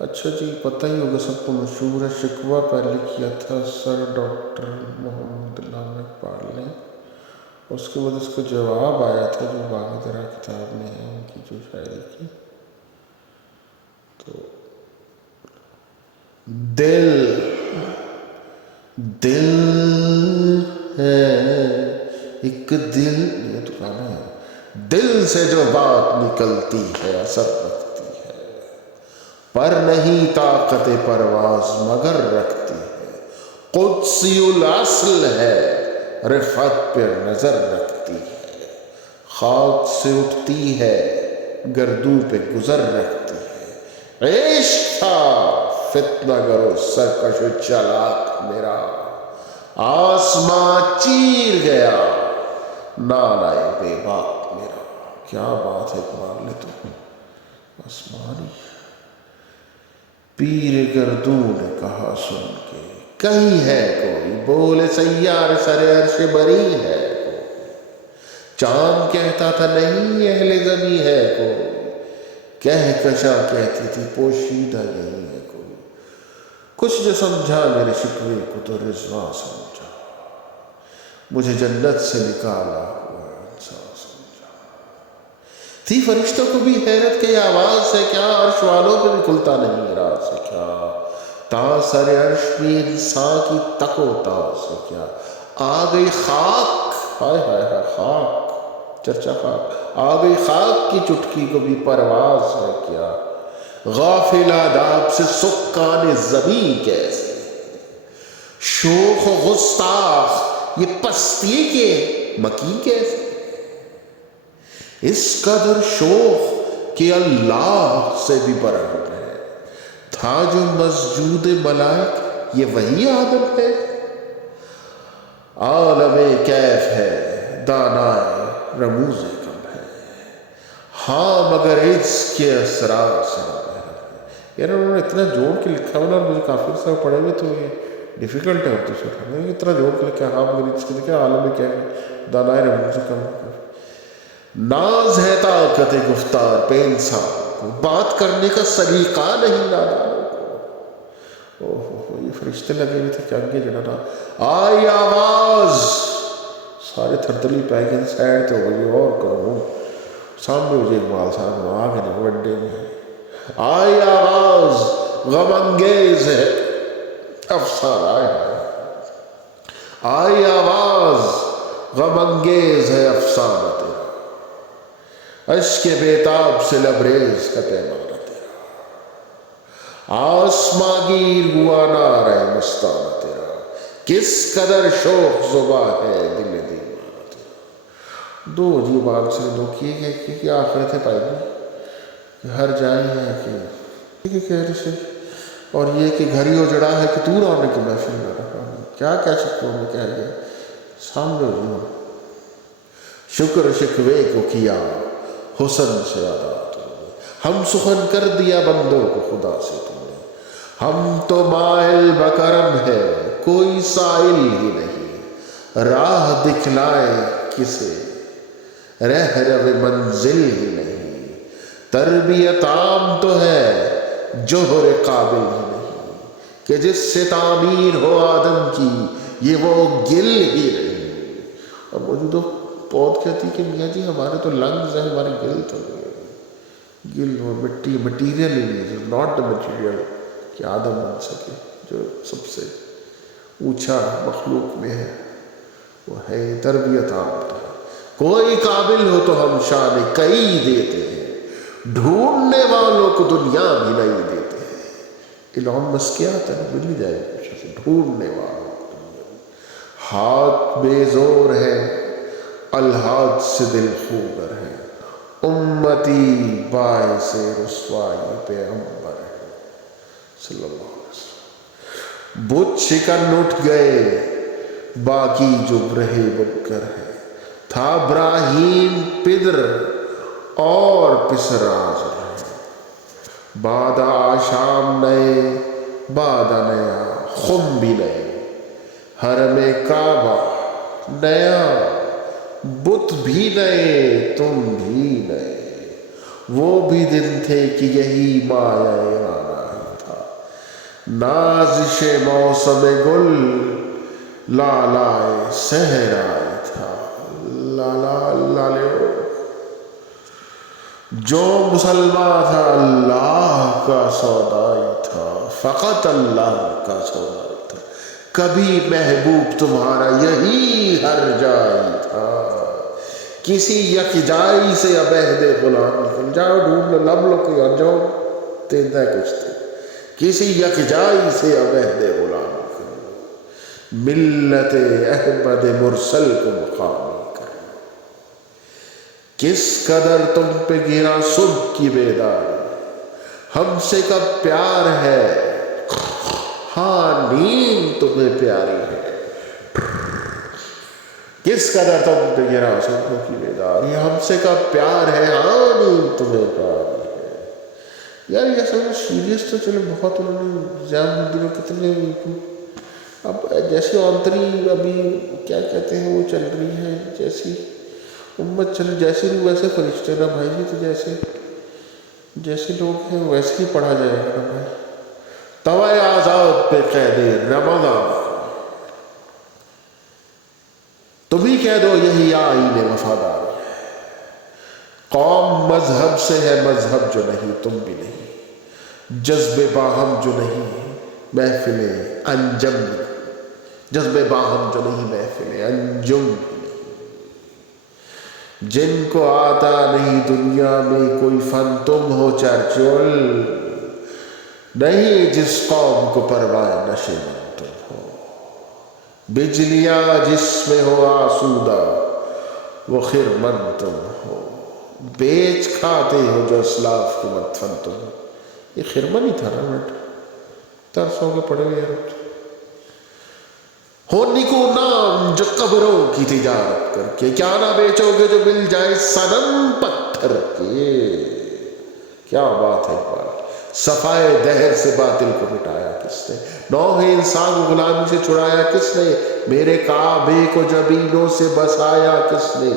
اچھا جی، پتہ ہی ہوگا سب کو مشہور ہے، شکوہ پہلے کیا تھا سر ڈاکٹر محمد علامہ اقبال نے، اس کے بعد اس کو جواب آیا تھا جو باغ درا کتاب میں ہے ان کی جو شاعری کی. تو دل دل ہے ایک دل، یہ تو گانا ہے، دل سے جو بات نکلتی ہے اثر رکھتی ہے، پر نہیں طاقت پرواز مگر رکھتی ہے، قدسی الاصل ہے رفعت پہ نظر رکھتی ہے، خاک سے اٹھتی ہے گردوں پہ گزر رکھتی ہے. عشق تھا فتنہ گرو سرکش و چالاک میرا، آسماں چیر گیا نالائے بے باک میرا. کیا بات ہے اقبال نے تو آسمان ہی. پیر گردوں نے کہا سن کے کہیں ہے کوئی، بولے سیار سر عرش بری ہے کوئی. چاند کہتا تھا نہیں اہل زمیں ہے کوئی، کہکشاں کہتی تھی پوشیدہ یہی ہے کوئی. کچھ جو سمجھا میرے شکوے کو تو رضواں سمجھا، مجھے جنت سے نکالا ہوا انسان سمجھا. تھی فرشتوں کو بھی حیرت کہ یہ آواز سے کیا، عرش والوں پہ بھی کھلتا نہیں راز سے کیا، تا سر عرش بھی انسان کی تک و تا سے کیا. آ گئی خاک، ہائے ہائے ہائے خاک، چرچا خاک، آ گئی خاک کی چٹکی کو بھی پرواز ہے کیا. غافل آداب سے سکان زمیں کیسے، شوخ و گستاخ یہ پستی کے مکی کیسے. اس قدر شوخ کہ اللہ سے بھی برہم ہے، تھا جو مسجود ملائک یہ وہی آدم ہے. عالم کیف ہے دانائے رموز کم ہے، ہاں مگر اس کے اسرار سے محرم ہے. یار انہوں نے اتنا جوڑ کے لکھا ہوا اور مجھے کافی صاحب پڑھے ہوئے تو یہ ڈیفیکلٹ ہے اردو سے اٹھانا، اتنا جوڑ کے لکھا. ہاں مگر اس کے لکھا عالم کیف ہے دانائے رموز کم ہے. ناز ہے طاقت گفتار پہ انسان کو، بات کرنے کا سلیقہ نہیں نادانوں کو. اوہ یہ فرشتے لگے ہوئے تھے کہ آگے جڑا آئی آواز، سارے تھردلی پہ گئے سائڈ تو ہوئی اور کروں سامنے مجھے اقبال صاحب آگے نہیں وڈے میں. آئی آواز غم انگیز ہے افسانہ ہے، آئی آواز غم انگیز ہے افسانہ تیرا، اشک بیتاب سے لبریز ہے پیمانہ تیرا، آسماں گیر ہوا نار ہے مستانہ تیرا، کس قدر شوق زباں ہے دل دیوانہ تیرا. دو عجیب آگ سے دو کیے گئے کہ آخرت ہے پائی کہ ہر جائیں ہیں کہ کہہ سے، اور یہ کہ گھر ہی اجڑا ہے کہ دور آنے کی محفل نہ رہا. کیا کہہ سکتے ہوں میں کہہ گیا سامنے ہو. شکر شکوے کو کیا حسن سے ادا تم نے، ہم سخن کر دیا بندوں کو خدا سے تم نے. ہم تو مائل بکرم ہے کوئی سائل ہی نہیں، راہ دکھلائے کسے رہ رو منزل ہی نہیں. تربیت عام تو ہے جوہر قابل ہی نہیں، کہ جس سے تعمیر ہو آدم کی یہ وہ گل ہی نہیں. اور موجود پود کہتی کہ میاں جی ہمارے تو لنگز ہیں، ہمارے گل تو نہیں ہے. گل وہ مٹی مٹیریل ہی نہیں، ناٹ دا مٹیریل کہ آدم بن سکے. جو سب سے اونچا مخلوق میں ہے وہ ہے تربیت عام تو ہے. کوئی قابل ہو تو ہم شان کئی دیتے ہیں، ڈھونڈنے والوں کو دنیا بھی نہیں دیتے ہیں. ایلان مسک کیا آتا ہے مل ہی جائے گا ڈھونڈنے والوں کو دنیا بھی. ہاتھ بے زور ہے الحاد سے دل خوگر ہے، امتی باعث رسوائی پیغمبر ہے صلی اللہ علیہ وسلم. بت شکن اٹھ گئے باقی جو رہے بنکر ہے، تھا ابراہیم پدر اور پسر آزر ہے. بعد آشام نئے بعد نیا خم بھی نئے، حرم کعبہ نیا بت بھی نئے تم بھی نئے. وہ بھی دن تھے کہ یہی مایا رانا ہے، نازش موسم گل لالائے صحرائی تھا، لالا لالے جو مسلمان تھا اللہ کا سودائی تھا، فقط اللہ کا سودائی تھا، کبھی محبوب تمہارا یہی ہر جائی تھا، کسی یکجائی سے عبہد غلام نکل جاؤ، ڈھونڈ لو لب لو کوئی اور جاؤ تیندہ کچھ تھے، کسی یکجائی سے عبہد غلام نکل، ملت احمد مرسل کو مقام کر، کس قدر تم پہ گرا صبح کی بیداری، ہم سے کب پیار ہے، ہاں نیند تمہیں پیاری ہے، کس قدر تم پہ گرا صبح کی بیداری، ہم سے کب پیار ہے، ہاں نیند تمہیں پیاری ہے۔ یار یہ اصل میں سیریس تو چلے بہت انہوں نے زیادہ دنوں کتنے، اب جیسے آنتری ابھی کیا کہتے ہیں وہ چل رہی ہے، جیسی امت چل جیسے بھی ویسے فرشتے نا بھائی جی، تو جیسے لوگ ہیں ویسے ہی پڑھا جائے گا نا بھائی۔ توائے آزاد پہ قید رمضان، تم ہی کہہ دو یہی آئین وفادار، قوم مذہب سے ہے مذہب جو نہیں تم بھی نہیں، جذبے باہم جو نہیں محفل انجم، جذبے باہم جو نہیں محفل انجم، جن کو آتا نہیں دنیا میں کوئی فن تم ہو چرچول، نہیں جس قوم کو پرواہ نشے من تم ہو، بجلیاں جس میں ہو آسودہ وہ خرمن تم ہو، بیچ کھاتے ہو جو اسلاف کی مدفن تم ہو۔ یہ خرمن ہی تھا نا بیٹا، ترسوں کے پڑے ہوئے ہو نکو نام جو قبروں کی تجارت کر کے، کیا نہ بیچو گے جو مل جائے صنم پتھر کے، کیا بات ہے اقبال، صفائے دہر سے باطل کو مٹایا کس نے، نوح انسان غلامی سے چھڑایا کس نے، میرے کعبے کو جبینوں سے بسایا کس نے،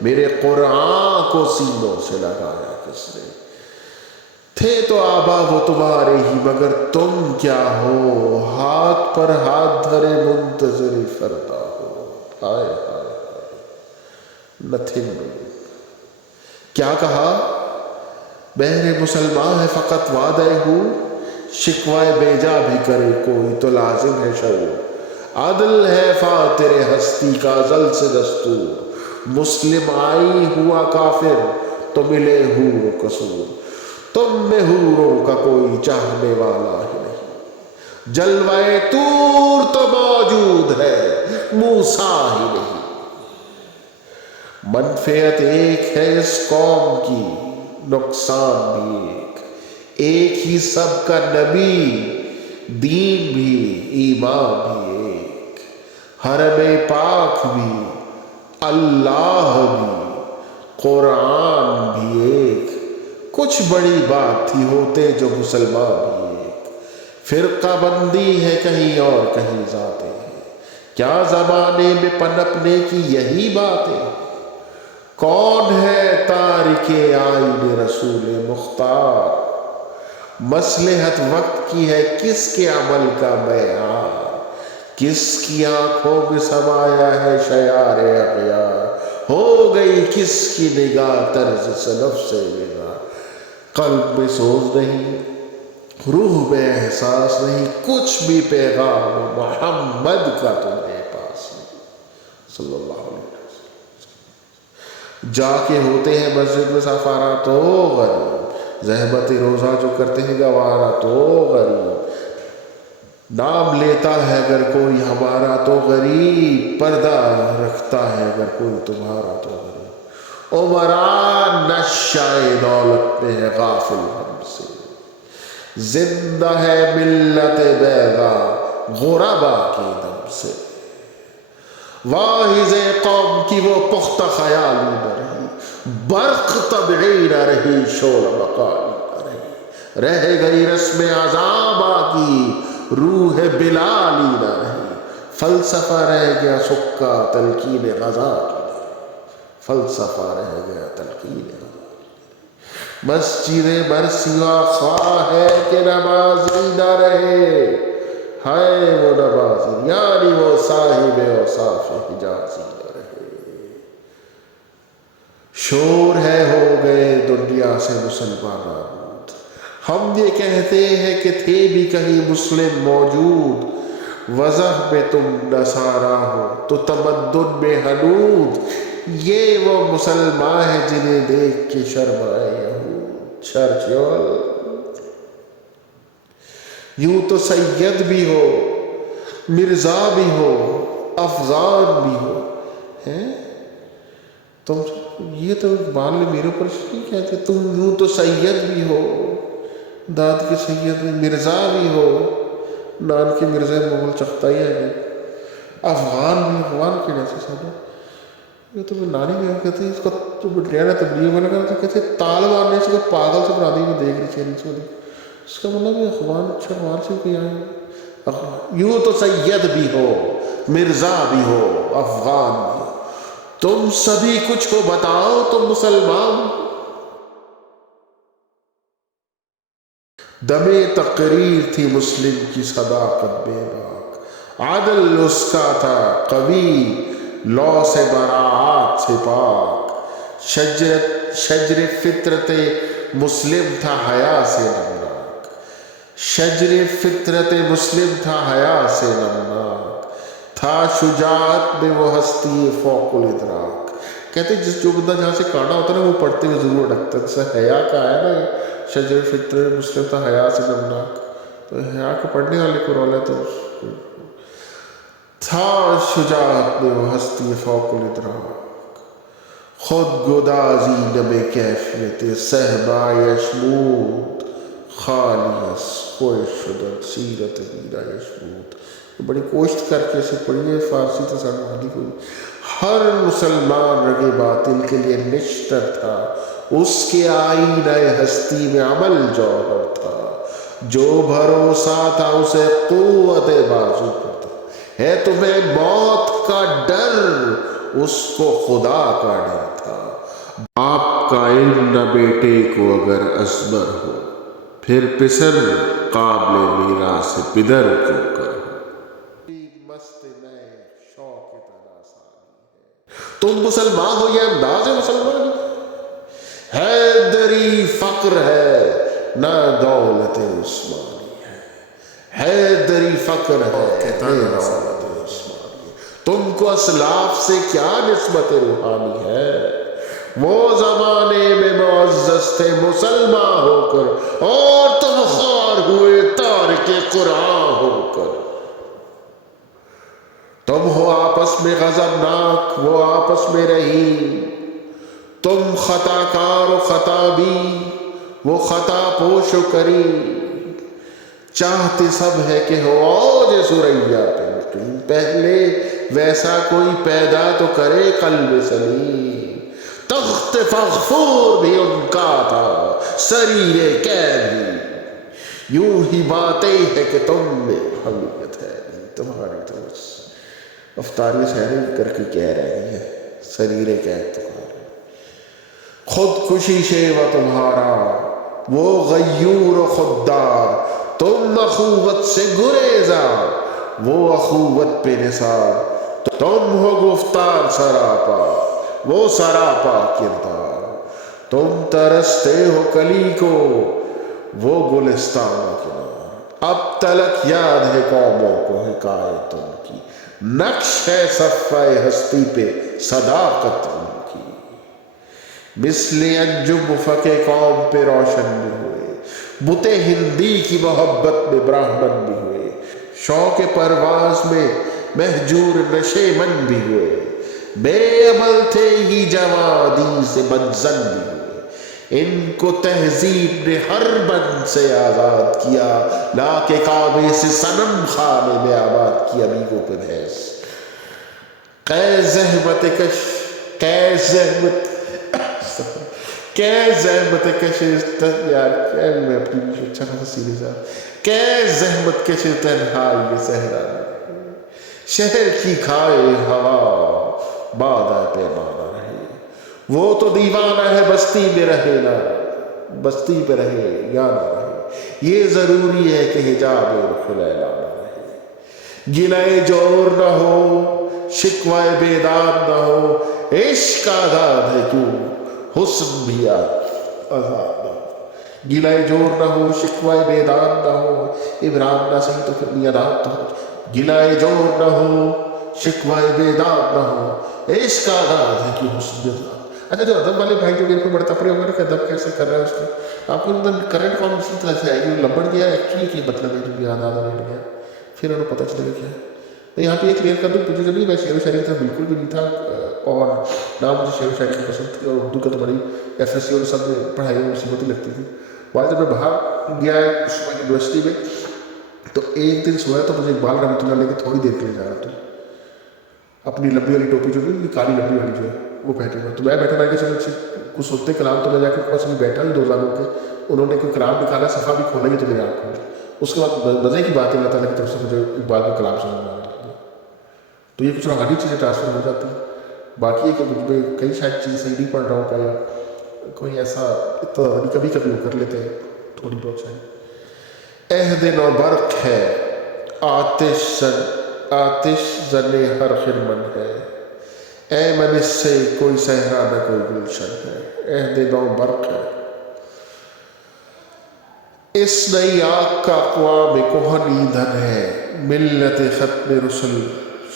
میرے قرآن کو سینوں سے لگایا کس نے، تھے تو آبا وہ تمہارے ہی مگر تم کیا ہو، ہاتھ پر ہاتھ دھرے منتظر فردا ہو، ہائے ہائے نتھنگ۔ کیا کہا بہر مسلمان ہے فقط وعدہ ہو، شکوائے بیجا بھی کرے کوئی تو لازم ہے شعور، عدل ہے فاتر ہستی کا ازل سے دستور، مسلم آئی ہوا کافر تو ملے حور و قصور، تم میں حوروں کا کوئی چاہنے والا ہی نہیں، جلوہ طور تو موجود ہے موسیٰ ہی نہیں، منفعت ایک ہے اس قوم کی نقصان بھی ایک ہی سب کا نبی دین بھی ایمان بھی ایک، حرم پاک بھی اللہ بھی قرآن بھی ایک، کچھ بڑی بات تھی ہوتے جو مسلمان بھی ایک، فرقہ بندی ہے کہیں اور کہیں ذاتیں ہیں، کیا زمانے میں پنپنے کی یہی باتیں، کون ہے تارک آئین رسول مختار، مصلحت وقت کی ہے کس کے عمل کا معیار، کس کی آنکھوں میں سمایا ہے شیار اغیار، ہو گئی کس کی نگاہ طرز سلف سے بیدار، قلب میں سوز نہیں روح میں احساس نہیں، کچھ بھی پیغام محمد کا تمہیں پاس نہیں، صلی اللہ علیہ وسلم، جا کے ہوتے ہیں مسجد میں سفارہ تو غریب، زحمت روزہ جو کرتے ہیں گوارا تو غریب، نام لیتا ہے اگر کوئی ہمارا تو غریب، پردہ رکھتا ہے اگر کوئی تمہارا تو غریب، عمران نشائے دولت میں ہے غافل ہم سے، زندہ ہے ملت بیضا غربا کی دم سے، واعظ قوم کی وہ پختہ خیالی نہ رہی، برق طبعی نہ رہی، شعلہ بقائی نہ رہی، رہ گئی رسم عذابہ کی روح بلالی نہ رہی، فلسفہ رہ گیا سکہ تلقین غزا کی، فلسفہ رہ گیا تلقین غزا کی، مسجد مرثیہ خواہ ہے کہ نمازی نہ رہے، ہائے وہ نمازی یعنی وہ صاحب اوصاف حجازی نہ رہے۔ شور ہے ہو گئے دنیا سے مسلمان نابود، ہم یہ کہتے ہیں کہ تھے بھی کہیں مسلم موجود، وضح میں تم نصارا ہو تو تمدن میں حنود، یہ وہ مسلمان ہیں جنہیں دیکھ کے شرمائے یہود۔ چرچل یوں تو سید بھی ہو، مرزا بھی ہو، افغان بھی ہو، ہیں تم، یہ تو اقبال نے میرے اوپر نہیں کہتے، تم یوں تو سید بھی ہو، داد کے سید میں مرزا بھی ہو، نان کے مرزا مغل چختہ ہی ہے، افغان بھی، افغان کے جیسے سادہ، یہ تو نانی میں کہتے ہیں اس کا جو بٹریانا تبلیغ میں لگا تو کہتے ہیں تال مارنے سے کوئی پاگل سے برادری میں دیکھ رہی چیری سے، اس کا مطلب یہ اخوان اچھا اخوان سے کوئی آئے، یوں تو سید بھی ہو، مرزا بھی ہو، افغان بھی ہو، تم سبھی کچھ کو بتاؤ تم مسلمان۔ دمے تقریر تھی مسلم کی صداقت بے باک، عدل اس کا تھا قوی لو سے براعات سے پاک، شجر فطرت مسلم تھا حیا سے نمناک، شجر فطرت مسلم تھا حیا سے نمناک، تھا شجاعت میں وہ ہستی فوق الادراک۔ کہتے ہیں جس جو بندہ جہاں سے کانا ہوتا ہے نا وہ پڑھتے ہوئے ضرور اٹکتا ہے، جیسے حیا کا ہے نا، شجر فطرت مسلم تھا حیا سے نمناک، تو حیا کو پڑھنے والے کو رولا تو تھا شجاعت میں وہ ہستی فوق الادراک، خود گدازی نم کیفیت صحبا یشمود، خالیس خوش شدت سیرت ہیرا یشمود۔ بڑی کوشش کر کے اسے پڑھیے، فارسی تو سرمادی ہوئی۔ ہر مسلمان رگ باطل کے لیے نشتر تھا، اس کے آئینہ ہستی میں عمل جوہر تھا، جو بھروسہ تھا اسے قوت بازو پر تھا، ہے تمہیں موت کا ڈر اس کو خدا کا ڈر تھا، باپ کا علم نہ بیٹے کو اگر ازبر ہو، پھر پسر قابل میراث پدر کیوں کر ہو۔ مست نئے شوق تم مسلمان ہو، یہ انداز ہے مسلمان حیدری فقر ہے نہ دولت عثمانی ہے، حیدری فقر ہے نہ دولت عثمانی ہے، تم کو اسلاف سے کیا نسبت روحانی ہے، وہ زمانے میں معزز تھے مسلمان ہو کر، اور تم خوار ہوئے تارک قرآن ہو کر، تم ہو آپس میں غضبناک وہ آپس میں رحیم، تم خطا کار و خطا بھی وہ خطا پوش و کریم، چاہتے سب ہے کہ ہو اوج ثریا پہ مقیم، پہلے ویسا کوئی پیدا تو کرے قلب سلیم، تخت فغفور بھی ان کا تھا سریر قید بھی، یوں ہی باتیں ہے کہ تم میں حمیت ہے تمہاری تو افطاری سہری کر کے کہہ رہے ہیں سریر قید تمہارے، خود کشی شیوہ تمہارا وہ غیور و خوددار، تم اخوت سے گریزا وہ اخوت پہ نثار، تم ہو گفتار سراپا وہ سراپا کردار، تم ترستے ہو کلی کو وہ گلستان کنار، اب تلک یاد ہے قوموں کو حکایت تم کی، نقش ہے صفحہ ہستی پہ صداقت ان کی، مثل انجم افق قوم پہ روشن بھی ہوئے، بت ہندی کی محبت میں براہمن بھی ہوئے، شوق پرواز میں مہجور نشے من بھی ہوئے، بے عمل تھے ہی جواں دین سے بدظن بھی ہوئے، ان کو تہذیب نے ہر بند سے آزاد کیا، لا کے کعبے سے صنم خانے میں آباد کیا، بیگوں پہ بھینس، قے زحمت کش قے زحمت زحمت کش یار میں اپنی اچھا خاصا سیریز ہے، کہ زحمت کش تنہائی صحرا، شہر کی کھائے ہوا بادہ پیمانہ رہے، وہ تو دیوانہ ہے بستی میں رہے نہ بستی پہ رہے یا نہ رہے، یہ ضروری ہے کہ حجاب رخ لیلا نہ رہے، گلائے جور نہ ہو شکوائے بیداد نہ ہو، عشق آزاد ہے کیوں حسن بھی آزاد نہ ہو، گلائے جور نہ ہو شکوائے بیداد نہ ہو، عمران نہ صحیح تو پھر بھی اداب تو ہو، گلائے جور نہ ہو شکوائے بیداد نہ ہو، عشق آزاد ہے کیوں حسن بھی آزاد۔ اچھا جو ادب والے بھائی جو میرے کو بڑے تپڑے ہو گئے کہ ادب کیسے کر رہا ہے اس کو، آپ کو اندر کرنٹ کون سی طرح سے آئے گی، لبڑ گیا ایکچولی کیا مطلب ہے جو بھی آزاد بیٹھ گیا، پھر انہوں پتہ چلے گا کیا ہے۔ تو یہاں پہ یہ کلیئر کر دوں، مجھے کبھی میں شعر و شاعری کی طرف بالکل بھی نہیں تھا، اور نہ مجھے شعر و شاعری کی پسند تھی، اور اردو کا تو بڑی ایف ایس سی اور سب میں پڑھائی میں مصیبتیں لگتی تھی۔ بعد جب میں باہر گیا یونیورسٹی میں تو ایک دن سویا تو مجھے اقبال رحمۃ اللہ علیہ کی تھوڑی دیر کے لیے جا رہا تھا، اپنی لمبی والی ٹوپی جو ہے کالی لمبی والی جو ہے وہ پہنے ہوا، تو میں بیٹھا رہا کہ چلو کچھ سنتے کلام، تو میں جا کے پاس میں بیٹھا بھی 2 سالوں کے، انہوں نے کوئی کلام نکالا، صفحہ بھی کھولا گی تو میرے آنکھ کھولی، اس کے بعد مزے کی بات ہے اللہ تعالیٰ کی طرف سے مجھے اقبال کا کلام سمجھ میں آنے لگا۔ تو یہ کچھ روحانی چیزیں ٹرانسفر ہو جاتی ہیں، باقی ہے کہ مجھ میں کئی شاید چیزیں صحیح نہیں پڑھ رہا ہوں، یا کوئی ایسا کبھی کبھی وہ کر لیتے ہیں تھوڑی بہت صحیح۔ عہد نو برق ہے آتش زن ہر خرمن ہے، اے من اس سے کوئی صحرا نہ کوئی گلشن ہے، عہد نو برق ہے اس نئی آگ کا اقوام کہن ایندھن ہے، ملت ختم رسل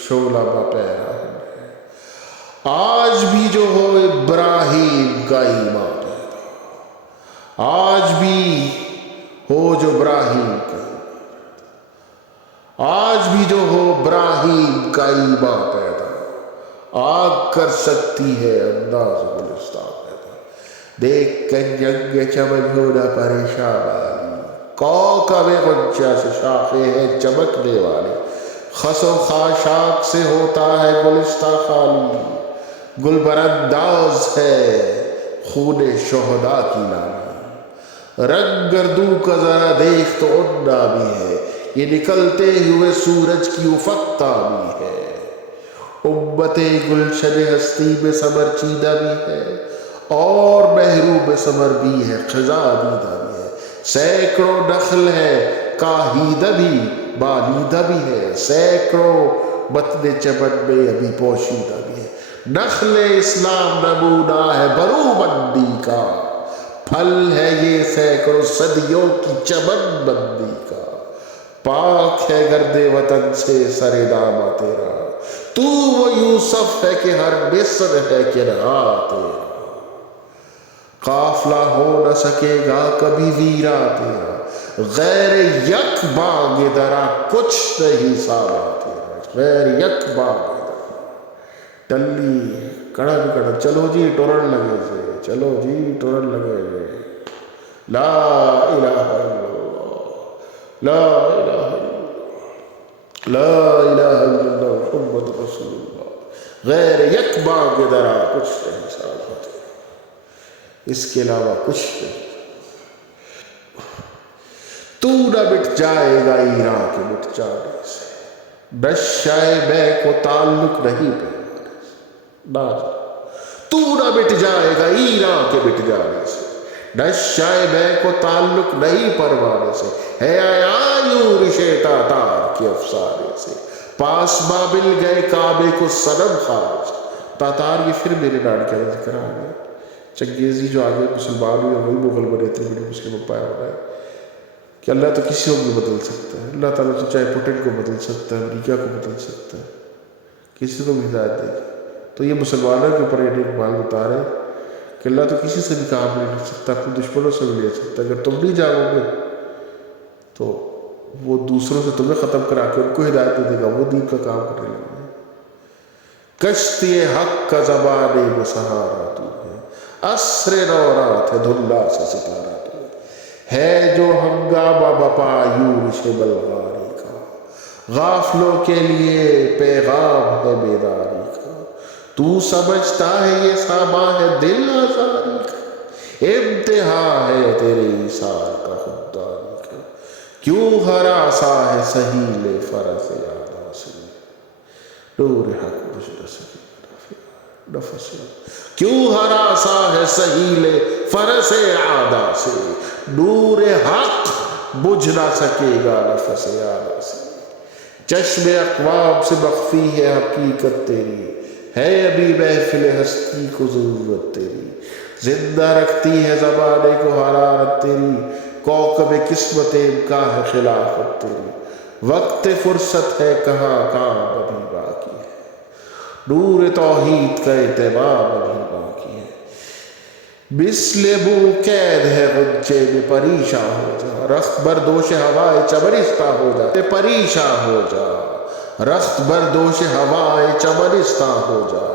شعلہ با پیراہن ہے، آج بھی جو ہو ابراہیم کا ایمان پیدا، آج بھی ہو جو ابراہیم کا، آج بھی جو ہو ابراہیم کا ایمان پیدا، آگ کر سکتی ہے انداز گلستان پیدا، دیکھ کر جنگ چمن ہونا پریشان والی، کوکب غنچہ سے شاخیں ہیں چمکنے والی، خس و خاشاک سے ہوتا ہے گلستہ خالی، گل برانداز ہے خون شہداء کی لالی، رنگ گردوں کا ذرا دیکھ تو عنا بھی ہے، یہ نکلتے ہوئے سورج کی افق تابی ہے، امت گلشن ہستی میں ثمر چیدہ بھی ہے، اور محروم ثمر بھی ہے خزاں دیدہ بھی ہے، سینکڑوں نخل ہے کاہیدہ بھی بالیدہ بھی ہے، سینکڑوں متن چمن میں ابھی پوشیدہ بھی ہے، نخل اسلام نمونہ ہے برومندی کا، پھل ہے یہ سینکڑوں صدیوں کی چمن بندی کا، پاک ہے گرد وطن سے سر دامہ تیرا، تو وہ یوسف ہے کہ ہر مصر ہے کنہا تیرا، قافلہ ہو نہ سکے گا کبھی ویرا تیرا، غیر یک بانگ درا کچھ نہیں سارا تیرا، غیر یک بانگ درا ٹلی کڑک کڑک، چلو جی ٹورن لگے سے، چلو جی ٹورن لگے سے، لا الہ الا اللہ، لا الہ الا اللہ، لا الہ الا اللہ محمد رسول اللہ، غیر یک بانگ درا کچھ نہیں سارا تیرا، اس کے علاوہ کچھ نہیں، تو نہ مٹ جائے گا ایران کے مٹ جانے سے، نشہ میں کو تعلق نہیں پیمانے سے، نہ تو نہ مٹ جائے گا ایران کے مٹ جانے سے، نشہ میں کو تعلق نہیں پروانے سے، ہے آیوں رشے تاتار کے افسانے سے، پاس ماں مل گئے کعبے کو صنم خانے سے، تاتار یہ پھر میرے نام کا ذکر آ گیا، چنگیزی جو آگے مسلمان ہوئے وہی مغل بنے تھے، بڑے مسلم پایا ہو رہا ہے کہ اللہ تو کسی کو بھی بدل سکتا ہے، اللہ تعالیٰ تو چاہے پوٹن کو بدل سکتا ہے، امریکہ کو بدل سکتا ہے، کسی کو بھی ہدایت دے گا، تو یہ مسلمانوں کے اوپر یہ اقبال بتا رہے کہ اللہ تو کسی سے بھی کام نہیں لے سکتا، اپنے دشمنوں سے بھی لے سکتا، اگر تم نہیں جاؤ گے تو وہ دوسروں سے تمہیں ختم کرا کے ان کو ہدایت دے دے گا، وہ دین کا کام کرنے لگے گا، کشتی حق کا زبان مسہارا تو ہے، عصر نورات ہے دھلا سا ستارہ تو ہے جو ہنگامہ بپا یورش بلغاری کا، غافلوں کے لیے پیغام ہے بیداری کا، تو سمجھتا ہے یہ ساما ہے دل آزاری کا، امتحا ہے تیرے ایثار کا خودداری کا، کیوں ہراساں ہے سہیل فرس یادا سے، نور حق بجھ نہ سکے نفس، کیوں ہراساں ہے سہیل فرس عادا سے، نور حق بجھ نہ سکے گا نفس عادا سے، چشم اقوام سے مخفی ہے حقیقت تیری، ہے ابھی محفل ہستی کو ضرورت تیری، زندہ رکھتی ہے زمانے کو حرارت تیری، کوكب قسمت امکان ہے خلافت تیری، وقت فرصت ہے کہاں کام ابھی باقی ہے، نور توحید کا اہتمام ابھی باقی ہے، مثل بو قید ہے غنچے میں پریشاں ہو جا، رخت بردوش ہوائے چمنستہ ہو جا، پریشاں ہو جا، رخت بردوش ہوائے چمنستہ ہو جا،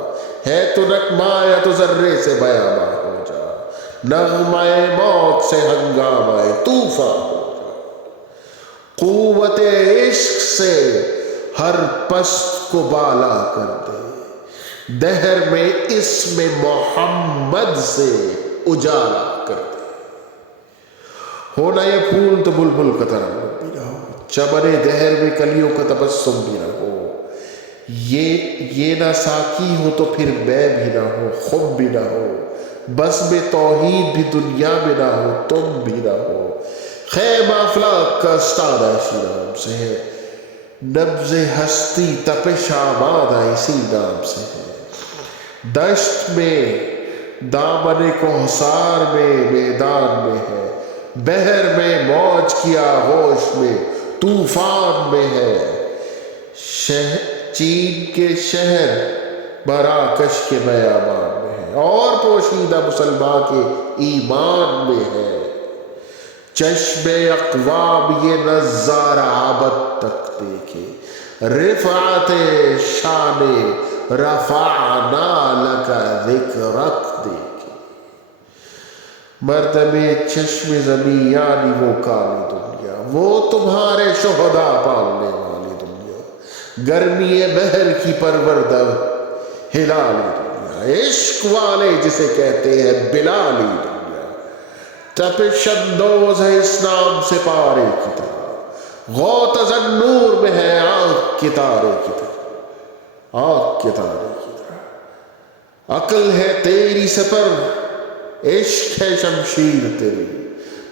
ہے تو نغمہ یا تو ذرے سے بیاباں ہو جا، نغمہ موت سے ہنگامہ طوفاں ہو جا، قوت عشق سے ہر پست کو بالا کر دے، دہر میں اسم محمد سے اجالا کر دے، ہونا یہ پھول تو بلبل کا ترنم بھی نہ ہو، چمن دہر میں کلیوں کا تبسم بھی نہ ہو، یہ نہ ساقی ہو تو پھر میں بھی نہ ہو، خم بھی نہ ہو، بزم توحید بھی دنیا میں نہ ہو، تم بھی نہ ہو، خیمہ افلاک کا استادہ اسی نام سے ہے، نبض ہستی تپش آبادہ اسی نام سے ہے، دشت میں دامن کوثر میں میدان میں ہے، بحر میں موج کی آغوش میں طوفان میں ہے، چین کے شہر مراکش کے بیابان میں ہے، اور پوشیدہ مسلمان کے ایمان میں ہے، چشم اقوام یہ نظارہ ابد تک دیکھے، رفعت شان رفعنا لک ذکرک دیکھے، مردم چشم زمیں یعنی وہ کالی دنیا، وہ تمہارے شہداء پالنے والی دنیا، گرمی بحر کی پروردہ ہلالی دنیا، عشق والے جسے کہتے ہیں بلالی دنیا، تپش اندوز ہے اس نام سے پارے کی طرح، غوط نور میں ہے آنکھ کے تارے کی طرح، آنکھ کے تارے کی طرح، عقل ہے تیری سپر، عشق ہے شمشیر تیری،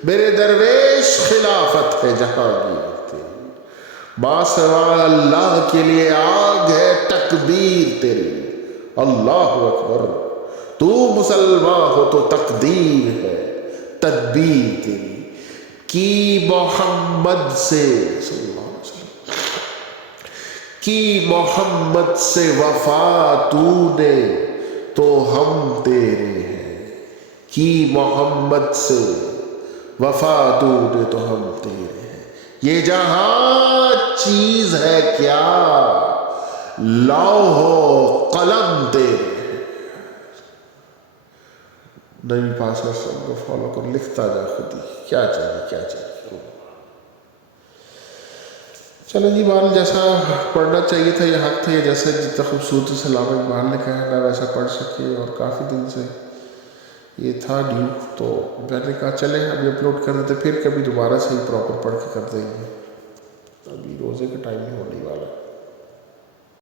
میرے درویش خلافت ہے جہانگیر تیری، ماسوا اللہ کے لیے آگ ہے تکبیر تیری، اللہ اکبر، تو مسلمان ہو تو تقدیر ہے تدبیر تیری، کی محمد سے صلی اللہ علیہ وسلم، کی محمد سے وفا تو نے تو ہم تیرے ہیں، کی محمد سے وفا تو نے تو ہم تیرے ہیں، یہ جہاں چیز ہے کیا لوح و قلم تیرے ہیں، نبی پاک صلی اللہ علیہ وسلم کو فالو کر، لکھتا جا خود ہی، کیا چاہیے کیا چاہیے، چلو جی بال جیسا پڑھنا چاہیے تھا یہ حق تھا، یہ جیسے جتنا خوبصورتی سے علامہ اقبال نے کہا ہے ویسا پڑھ سکے، اور کافی دن سے یہ تھا ڈیو، تو میں نے کہا چلیں ابھی اپلوڈ کر دیتے، پھر کبھی دوبارہ سے ہی پراپر پڑھ کے کر دیں گے، ابھی روزے کا ٹائم ہی ہونے والا